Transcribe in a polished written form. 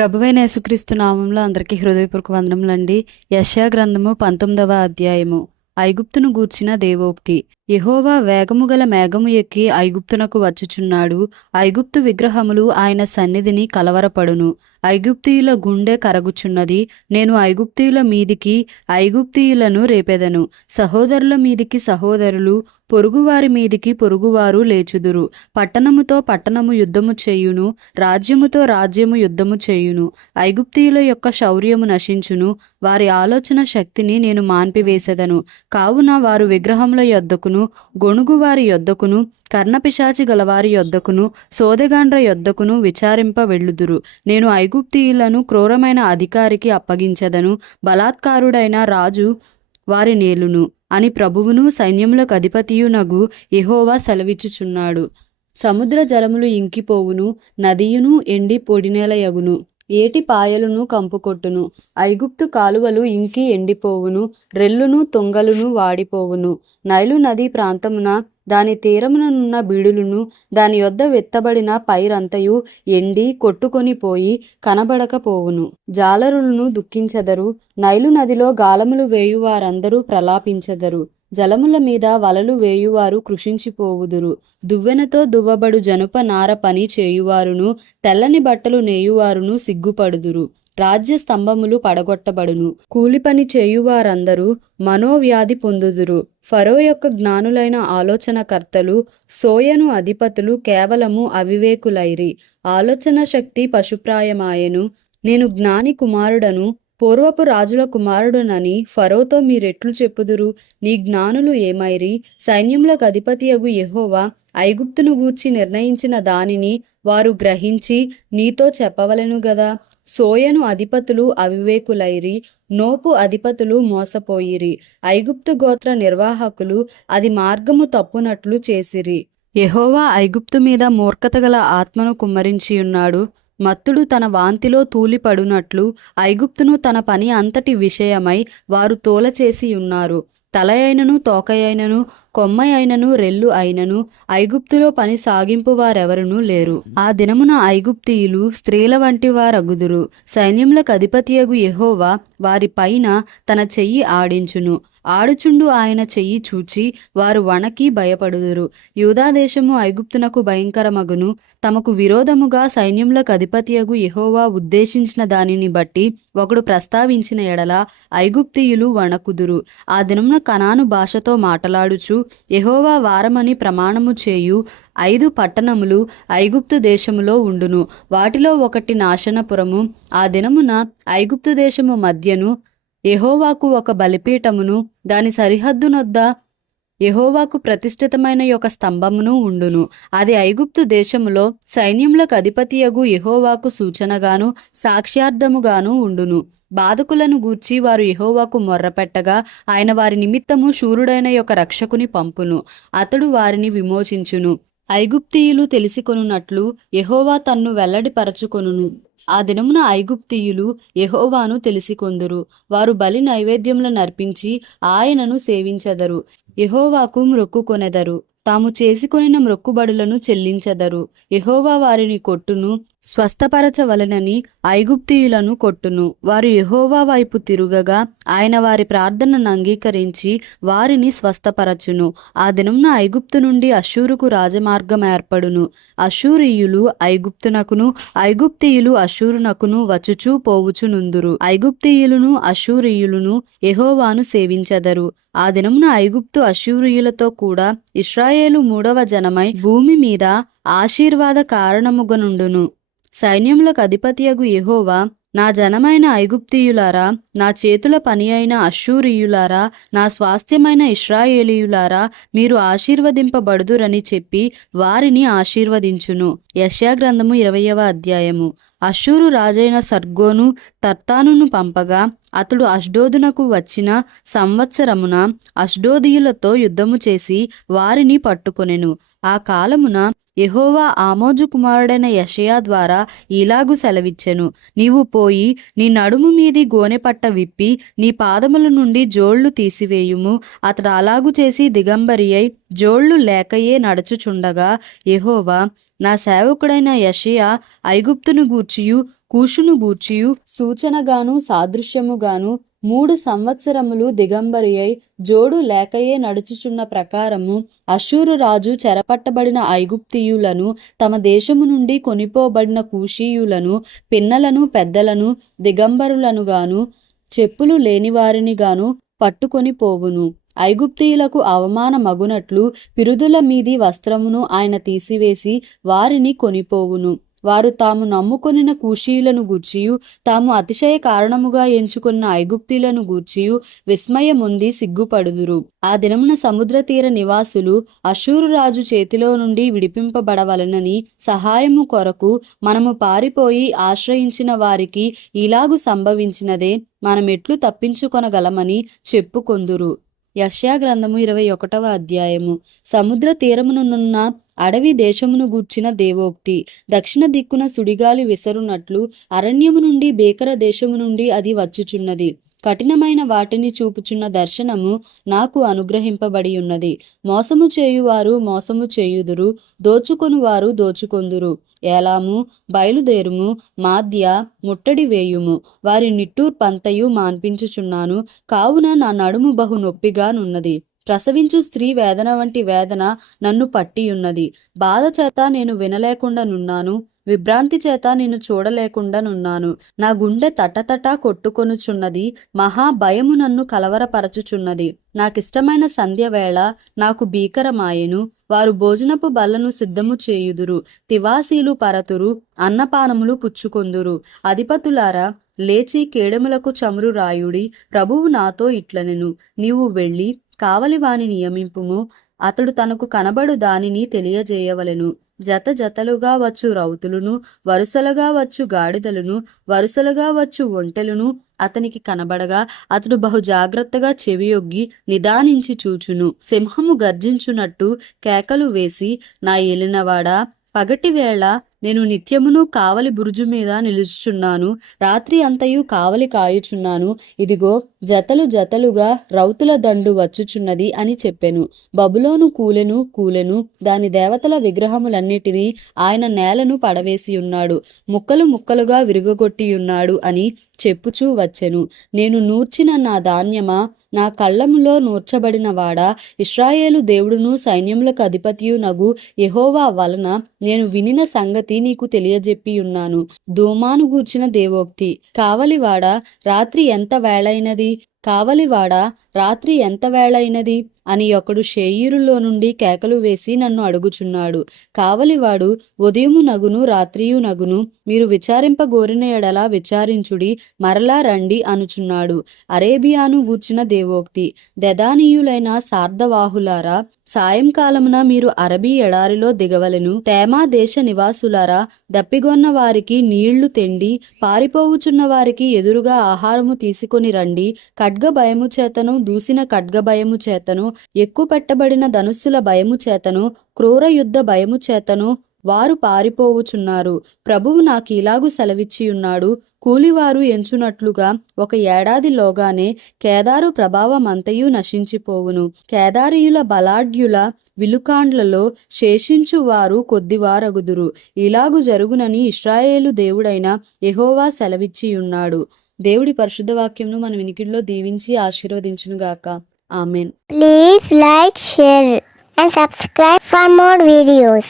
ప్రభువైన యేసుక్రీస్తు నామంలో అందరికీ హృదయపూర్వక వందనములండి. యెషయా గ్రంథము 19వ అధ్యాయము. ఐగుప్తును గూర్చిన దేవోక్తి. యెహోవా వేగము గల మేఘము ఎక్కి ఐగుప్తునకు వచ్చుచున్నాడు. ఐగుప్తు విగ్రహములు ఆయన సన్నిధిని కలవరపడును. ఐగుప్తీయుల గుండె కరగుచున్నది. నేను ఐగుప్తీయుల మీదికి ఐగుప్తీయులను రేపెదను. సహోదరుల మీదికి సహోదరులు, పొరుగువారి మీదికి పొరుగువారు లేచుదురు. పట్టణముతో పట్టణము యుద్ధము చేయును, రాజ్యముతో రాజ్యము యుద్ధము చేయును. ఐగుప్తీయుల యొక్క శౌర్యము నశించును, వారి ఆలోచన శక్తిని నేను మాన్పివేసెదను. కావున వారు విగ్రహముల యొద్దకును, గొణుగువారి యొద్దకును, కర్ణపిశాచి గలవారి యొద్దకును, సోదెగాండ్ర యొద్దకును విచారింప వెళ్ళుదురు. నేను ఐగుప్తీయులను క్రూరమైన అధికారికి అప్పగించెదను. బలాత్కారుడైన రాజు వారి నేలును అని ప్రభువును సైన్యములకు అధిపతియునగు యెహోవా సెలవిచ్చుచున్నాడు. సముద్ర జలములు ఇంకిపోవును, నదియును ఎండి పొడినేలయగును. ఏటి పాయలును కంపుకొట్టును. ఐగుప్తు కాలువలు ఇంకి ఎండిపోవును, రెల్లును తొంగలును వాడిపోవును. నైలు నదీ ప్రాంతమున దాని తీరముననున్న బీడులును దాని యొద్ద వెత్తబడిన పైరంతయు ఎండి కొట్టుకొని పోయి కనబడకపోవును. జాలరులను దుఃఖించెదరు. నైలు నదిలో గాలములు వేయువారందరూ ప్రలాపించెదరు. జలముల మీద వలలు వేయువారు కృషించిపోవుదురు. దువ్వెనతో దువ్వబడు జనుప నార పని చేయువారును, తెల్లని బట్టలు నేయువారును సిగ్గుపడుదురు. రాజ్య స్తంభములు పడగొట్టబడును. కూలిపని చేయువారందరూ మనోవ్యాధి పొందుదురు. ఫరో యొక్క జ్ఞానులైన ఆలోచనకర్తలు, సోయను అధిపతులు కేవలము అవివేకులైరి. ఆలోచన శక్తి పశుప్రాయమాయెను. నేను జ్ఞాని కుమారుడను, పూర్వపు రాజుల కుమారుడునని ఫరోతో మీరెట్లు చెప్పుదురు? నీ జ్ఞానులు ఏమైరి? సైన్యములకు అధిపతియగు యెహోవా ఐగుప్తును గూర్చి నిర్ణయించిన దానిని వారు గ్రహించి నీతో చెప్పవలెను గదా. సోయను అధిపతులు అవివేకులైరి, నోపు అధిపతులు మోసపోయిరి. ఐగుప్తు గోత్ర నిర్వాహకులు అది మార్గము తప్పునట్లు చేసిరి. యెహోవా ఐగుప్తు మీద మూర్ఖత గల ఆత్మను కుమ్మరించియున్నాడు. మత్తుడు తన వాంతిలో తూలిపడునట్లు ఐగుప్తును తన పని అంతటి విషయమై వారు తోలచేసి ఉన్నారు. తల అయినను, తోక అయినను, కొమ్మ అయినను, రెల్లు అయినను ఐగుప్తులో పని సాగింపు వారెవరునూ లేరు. ఆ దినమున ఐగుప్తీయులు స్త్రీల వంటి వారగుదురు. సైన్యములకు అధిపతియగు యెహోవా వారి పైన తన చెయ్యి ఆడించును. ఆడుచుండు ఆయన చెయ్యి చూచి వారు వణకి భయపడుదురు. యూదాదేశము ఐగుప్తునకు భయంకరమగును. తమకు విరోధముగా సైన్యములకు అధిపతియగు యెహోవా ఉద్దేశించిన దానిని బట్టి ఒకడు ప్రస్తావించిన ఎడల ఐగుప్తీయులు వణకుదురు. ఆ దినమున కనాను భాషతో మాటలాడుచు యెహోవా వారమని ప్రమాణము చేయు 5 పట్టణములు ఐగుప్తు దేశములో ఉండును. వాటిలో ఒకటి నాశనపురము. ఆ దినమున ఐగుప్తు దేశము మధ్యను యెహోవాకు ఒక బలిపీఠమును, దాని సరిహద్దునొద్ద యెహోవాకు ప్రతిష్ఠితమైన ఒక స్తంభమును ఉండును. అది ఐగుప్తు దేశములో సైన్యములకు అధిపతియగు యెహోవాకు సూచనగాను సాక్ష్యార్థముగాను ఉండును. బాధకులను గూర్చి వారు యెహోవాకు మొర్రపెట్టగా ఆయన వారి నిమిత్తము శూరుడైన యొక్క రక్షకుని పంపును. అతడు వారిని విమోచించును. ఐగుప్తీయులు తెలిసికొనున్నట్లు యెహోవా తన్ను వెల్లడిపరచుకొనును. ఆ దినమున ఐగుప్తీయులు యెహోవాను తెలిసికొందురు. వారు బలి నైవేద్యములను నర్పించి ఆయనను సేవించెదరు. యెహోవాకు మ్రొక్కుకొనెదరు. తాము చేసుకొనిన మ్రొక్కుబడులను చెల్లించెదరు. యెహోవా వారిని కొట్టును, స్వస్థపరచవలెనని ఐగుప్తీయులను కొట్టును. వారు యెహోవా వైపు తిరుగగా ఆయన వారి ప్రార్థనను అంగీకరించి వారిని స్వస్థపరచును. ఆ దినమున ఐగుప్తు నుండి అష్షూరుకు రాజమార్గం ఏర్పడును. అష్షూరీయులు ఐగుప్తునకును, ఐగుప్తీయులు అష్షూరునకును వచ్చుచూ పోవుచునుందురు. ఐగుప్తీయులను అష్షూరీయులను యెహోవాను సేవించెదరు. ఆ దినమున ఐగుప్తు అష్షూరీయులతో కూడా ఇశ్రాయేలు 3వ జనమై భూమి మీద ఆశీర్వాద కారణముగనుండును. సైన్యములకు అధిపతియగు యెహోవా, నా జనమైన ఐగుప్తీయులారా, నా చేతుల పని అయిన అష్షూరీయులారా, నా స్వాస్థ్యమైన ఇశ్రాయేలీయులారా, మీరు ఆశీర్వదింపబడుదురని చెప్పి వారిని ఆశీర్వదించును. యెషయా గ్రంథము 20వ అధ్యాయము. అష్షూరు రాజైన సర్గోను తర్తానును పంపగా అతడు అష్డోదునకు వచ్చిన సంవత్సరమున అష్డోదీయులతో యుద్ధము చేసి వారిని పట్టుకొనెను. ఆ కాలమున యెహోవా ఆమోజు కుమారుడైన యెషయా ద్వారా ఇలాగు సెలవిచ్చెను. నీవు పోయి నీ నడుము మీది గోనెపట్ట విప్పి నీ పాదముల నుండి జోళ్లు తీసివేయుము. అతడు అలాగు చేసి దిగంబరి అయి జోళ్లు లేకయే నడుచుచుండగా యెహోవా, నా సేవకుడైన యెషయా ఐగుప్తును గూర్చియు కూషును గూర్చియు సూచనగాను సాదృశ్యముగాను 3 సంవత్సరములు దిగంబరి అయి జోడు లేకయే నడుచుచున్న ప్రకారము అష్షూరు రాజు చెరపట్టబడిన ఐగుప్తీయులను తమ దేశము నుండి కొనిపోబడిన కూషీయులను పిన్నలను పెద్దలను దిగంబరులనుగాను చెప్పులు లేనివారిని గాను పట్టుకొని పోవును. ఐగుప్తీయులకు అవమానమగునట్లు పిరుదుల మీది వస్త్రమును ఆయన తీసివేసి వారిని కొనిపోవును. వారు తాము నమ్ముకొనిన కూషీయులను గూర్చియు తాము అతిశయ కారణముగా ఎంచుకున్న ఐగుప్తీయులను గూర్చియు విస్మయముంది సిగ్గుపడుదురు. ఆ దినమున సముద్ర తీర నివాసులు అష్షూరు రాజు చేతిలో నుండి విడిపింపబడవలెనని సహాయము కొరకు మనము పారిపోయి ఆశ్రయించిన వారికి ఇలాగు సంభవించినదే, మనమెట్లు తప్పించుకొనగలమని చెప్పుకొందురు. యెషయా గ్రంథము 21వ అధ్యాయము. సముద్ర తీరమునున్న అడవి దేశమును గూర్చిన దేవోక్తి. దక్షిణ దిక్కున సుడిగాలి విసరునట్లు అరణ్యము నుండి భీకర దేశము నుండి అది వచ్చుచున్నది. కఠినమైన వాటిని చూపుచున్న దర్శనము నాకు అనుగ్రహింపబడి ఉన్నది. మోసము చేయువారు మోసము చేయుదురు, దోచుకొనువారు దోచుకొందురు. ఏలాము, బయలుదేరుము, మాద్య, ముట్టడి వేయుము, వారి నిట్టూర్పంతయు మాన్పించుచున్నాను. కావున నా నడుము బహు నొప్పిగా నున్నది. ప్రసవించు స్త్రీ వేదన వంటి వేదన నన్ను పట్టియున్నది. బాధ చేత నేను వినలేకుండా నున్నాను, విభ్రాంతి చేత నేను చూడలేకుండా నున్నాను. నా గుండె తటతట కొట్టుకొనుచున్నది, మహా భయము నన్ను కలవరపరచుచున్నది. నాకిష్టమైన సంధ్య వేళ నాకు భీకరమాయెను. వారు భోజనపు బల్లను సిద్ధము చేయుదురు, తివాసీలు పరతురు, అన్నపానములు పుచ్చుకొందురు. అధిపతులారా, లేచి కేడెములకు చమురు రాయుడి. ప్రభువు నాతో ఇట్లనెను, నీవు వెళ్ళి కావలివాని నియమింపుము, అతడు తనకు కనబడు దానిని తెలియజేయవలెను. జత జతలుగా వచ్చు రౌతులను, వరుసలుగా వచ్చు గాడిదలను, వరుసలుగా వచ్చు ఒంటెలను అతనికి కనబడగా అతడు బహు జాగ్రత్తగా చెవియొగ్గి నిదానించి చూచును. సింహము గర్జించునట్టు కేకలు వేసి, నా ఏలినవాడా, పగటి వేళ నేను నిత్యమును కావలి బురుజు మీద నిలుచుచున్నాను, రాత్రి అంతయు కావలి కాయుచున్నాను. ఇదిగో జతలు జతలుగా రౌతుల దండు వచ్చుచున్నది అని చెప్పెను. బబులోను కూలెను కూలెను, దాని దేవతల విగ్రహములన్నిటినీ ఆయన నేలను పడవేసి ఉన్నాడు, ముక్కలు ముక్కలుగా విరుగగొట్టియున్నాడు అని చెప్పుచూ వచ్చెను. నేను నూర్చిన నా ధాన్యమా, నా కళ్ళములో నూర్చబడిన వాడా, ఇశ్రాయేలు దేవుడును సైన్యములకు అధిపతియు నగు యెహోవా వలన నేను వినిన సంగతి నీకు తెలియజెప్పియున్నాను. దూమాను గూర్చిన దేవోక్తి. కావలివాడా, రాత్రి ఎంత వేళైనది, కావలివాడా, రాత్రి ఎంత వేళైనది అని ఒకడు షేయీరులో నుండి కేకలు వేసి నన్ను అడుగుచున్నాడు. కావలివాడు, ఉదయము నగును రాత్రియు నగును, మీరు విచారింపగోరిన ఎడల విచారించుడి, మరలా రండి అనుచున్నాడు. అరేబియాను గూర్చిన దేవోక్తి. దెదానీయులైన సార్ధవాహులారా, సాయంకాలమున మీరు అరబీ ఎడారిలో దిగవలెను. తేమా దేశ నివాసులారా, దప్పిగొన్న వారికి నీళ్లు తెండి, పారిపోవుచున్న వారికి ఎదురుగా ఆహారము తీసుకొని రండి. ఖడ్గ భయము చేతను, దూసిన ఖడ్గ భయము చేతను, ఎక్కువ పెట్టబడిన ధనుస్సుల భయము చేతను, క్రూర యుద్ధ భయము చేతను వారు పారిపోవుచున్నారు. ప్రభువు నాకు ఇలాగు సెలవిచ్చియున్నాడు, కూలివారు ఎంచునట్లుగా 1 ఏడాదిలోగానే కేదారు ప్రభావమంతయు నశించిపోవును. కేదారీయుల బలాఢ్యుల విలుకాండ్లలో శేషించువారు కొద్దివారగుదురు. ఇలాగు జరుగునని ఇశ్రాయేలు దేవుడైన యెహోవా సెలవిచ్చియున్నాడు. దేవుడి పరిశుద్ధ వాక్యంను మన వినికిడిలో దీవించి ఆశీర్వదించునుగాక. Amen. Please like, share and subscribe for more videos.